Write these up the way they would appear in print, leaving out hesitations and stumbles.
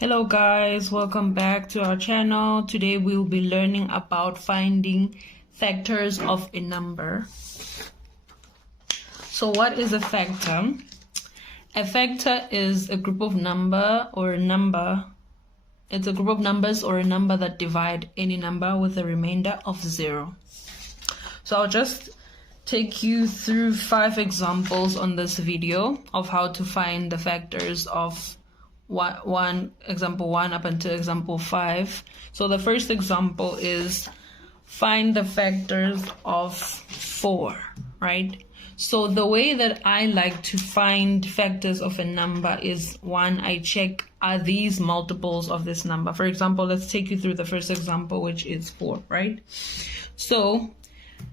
Hello guys, welcome back to our channel. Today we'll be learning about finding factors of a number. So what is a factor? A factor is a group of It's a group of numbers or a number that divide any number with a remainder of 0. So I'll just take you through 5 examples on this video of how to find the factors of example 1 up until example 5. So the first example is find the factors of 4, right? So the way that I like to find factors of a number is, one, I check, are these multiples of this number? For example, let's take you through the first example, which is 4, right? So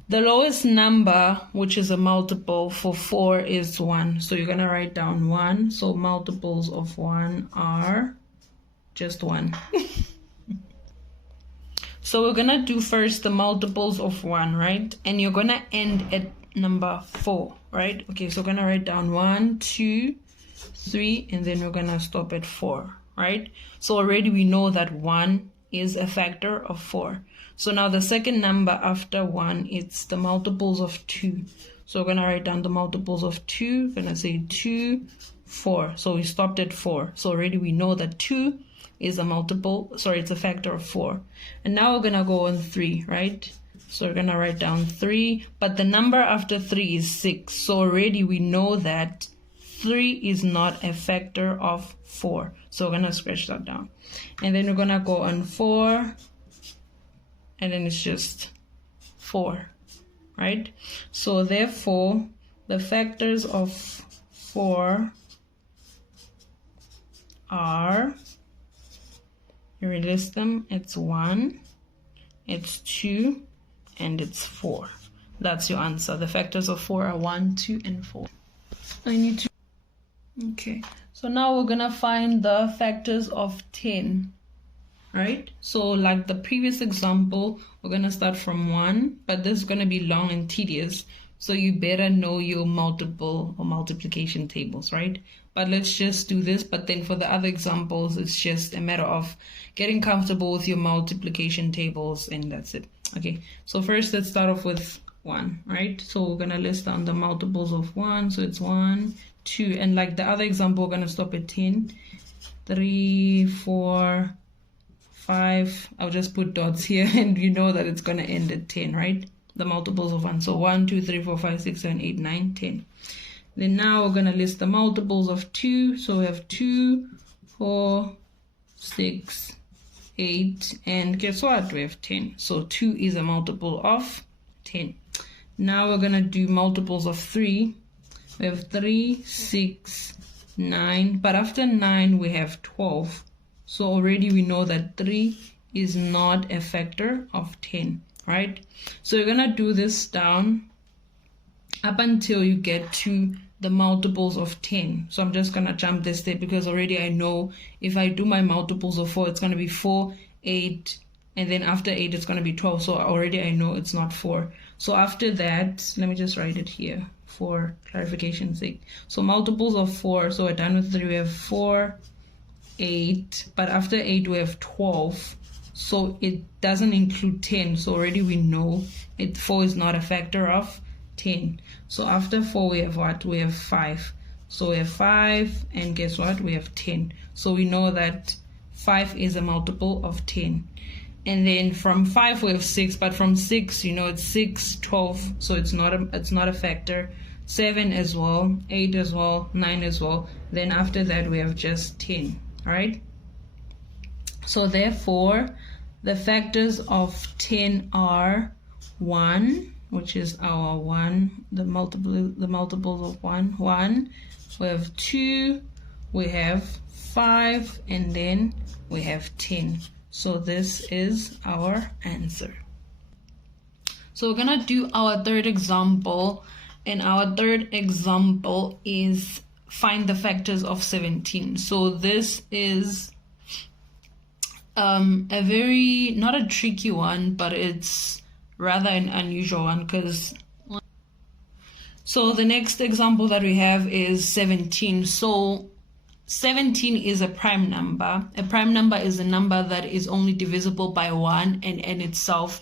the lowest number, which is a multiple for 4, is 1. So you're going to write down 1. So multiples of 1 are just 1. So we're going to do first the multiples of 1, right? And you're going to end at number 4, right? Okay, so we're going to write down 1, 2, 3, and then we're going to stop at 4, right? So already we know that 1 is a factor of 4. So now the second number after 1, it's the multiples of 2. So we're going to write down the multiples of 2. We're going to say 2, 4. So we stopped at 4. So already we know that 2 is it's a factor of 4. And now we're going to go on 3, right? So we're going to write down 3. But the number after 3 is 6. So already we know that 3 is not a factor of 4. So we're going to scratch that down. And then we're going to go on 4. And then it's just 4, right? So therefore, the factors of 4 are, you list them, it's 1, it's 2, and it's 4. That's your answer. The factors of 4 are 1, 2, and 4. Okay, so now we're gonna find the factors of 10. Right? So like the previous example, we're going to start from 1, but this is going to be long and tedious. So you better know your multiple or multiplication tables, right? But let's just do this. But then for the other examples, it's just a matter of getting comfortable with your multiplication tables, and that's it. Okay, so first let's start off with 1, right? So we're going to list down the multiples of 1. So it's 1, 2, and like the other example, we're going to stop at 10, 3, 4, 5, I'll just put dots here, and you know that it's going to end at 10, right? The multiples of 1. So 1, 2, 3, 4, 5, 6, 7, 8, 9, 10. Then now we're going to list the multiples of 2. So we have 2, 4, 6, 8, and guess what? We have 10. So 2 is a multiple of 10. Now we're going to do multiples of 3. We have 3, 6, 9, but after 9 we have 12. So already we know that 3 is not a factor of 10, right? So you're going to do this down up until you get to the multiples of 10. So I'm just going to jump this step because already I know if I do my multiples of 4, it's going to be 4, 8, and then after 8, it's going to be 12. So already I know it's not 4. So after that, let me just write it here for clarification's sake. So multiples of 4, so we're done with 3. We have 4, 8, but after 8 we have 12, so it doesn't include 10. So already we know 4 is not a factor of 10. So after 4 we have what? We have 5. So we have 5, and guess what? We have 10. So we know that 5 is a multiple of 10. And then from 5 we have 6, but from 6, you know, it's 6, 12, so it's not a factor. 7 as well, 8 as well, 9 as well. Then after that we have just 10. All right, so therefore the factors of 10 are 1, which is our 1, the multiples of 1, we have 2, we have 5, and then we have 10. So this is our answer. So we're gonna do our third example, and our third example is find the factors of 17. So this is a very, not a tricky one, but it's rather an unusual one, because so the next example that we have is 17. So 17 is a prime number. A prime number is a number that is only divisible by 1 and n itself,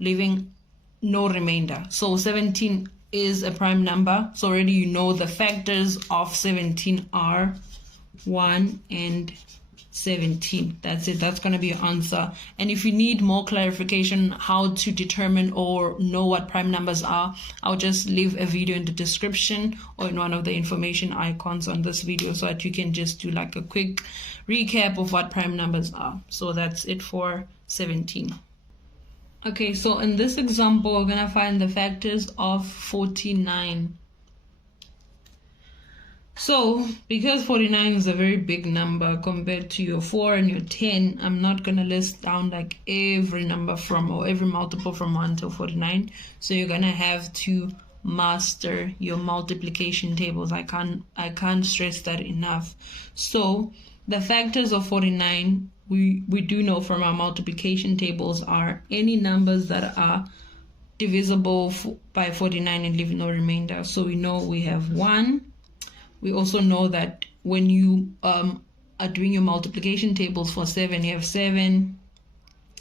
leaving no remainder. So 17 is a prime number. So already you know the factors of 17 are 1 and 17. That's it. That's going to be your answer. And if you need more clarification how to determine or know what prime numbers are, I'll just leave a video in the description or in one of the information icons on this video so that you can just do like a quick recap of what prime numbers are. So that's it for 17. Okay, so in this example, we're going to find the factors of 49. So, because 49 is a very big number compared to your 4 and your 10, I'm not going to list down like every number from or every multiple from 1 to 49. So you're going to have to master your multiplication tables. I can't stress that enough. So the factors of 49, we do know from our multiplication tables are any numbers that are divisible by 49 and leave no remainder. So we know we have 1. We also know that when you are doing your multiplication tables for 7, you have 7,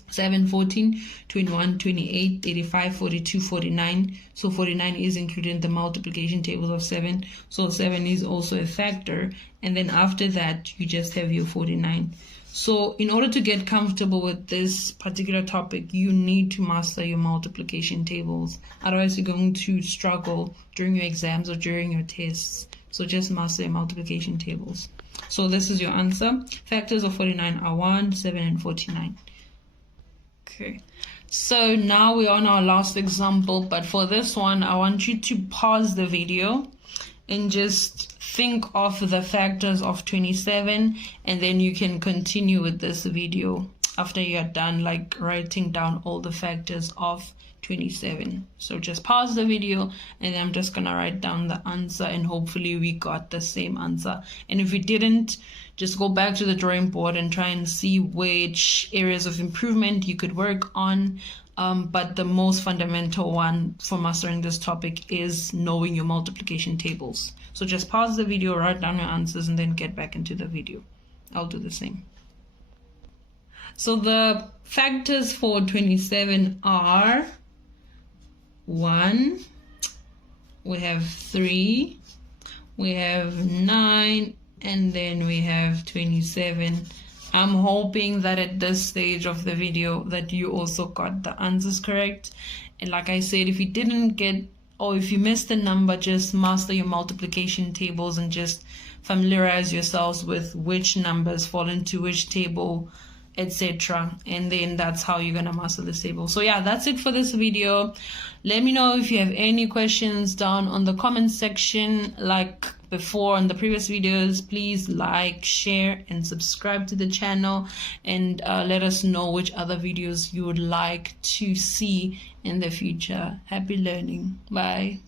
14, 21, 28, 35, 42, 49. So 49 is included in the multiplication tables of 7. So 7 is also a factor. And then after that, you just have your 49. So in order to get comfortable with this particular topic, you need to master your multiplication tables. Otherwise, you're going to struggle during your exams or during your tests. So just master your multiplication tables. So this is your answer. Factors of 49 are 1, 7, and 49. Okay. So now we're on our last example. But for this one, I want you to pause the video and just think of the factors of 27. And then you can continue with this video after you're done, like writing down all the factors of 27. So just pause the video and I'm just gonna write down the answer and hopefully we got the same answer. And if we didn't, just go back to the drawing board and try and see which areas of improvement you could work on. But the most fundamental one for mastering this topic is knowing your multiplication tables. So just pause the video, write down your answers, and then get back into the video. I'll do the same. So the factors for 27 are 1, we have 3, we have 9, and then we have 27. I'm hoping that at this stage of the video that you also got the answers correct. And like I said, if you didn't get, or if you missed a number, just master your multiplication tables and just familiarize yourselves with which numbers fall into which table, etc. And then that's how you're gonna master this table. So yeah, that's it for this video. Let me know if you have any questions down on the comment section. Like before on the previous videos, please like, share, and subscribe to the channel, and let us know which other videos you would like to see in the future. Happy learning. Bye.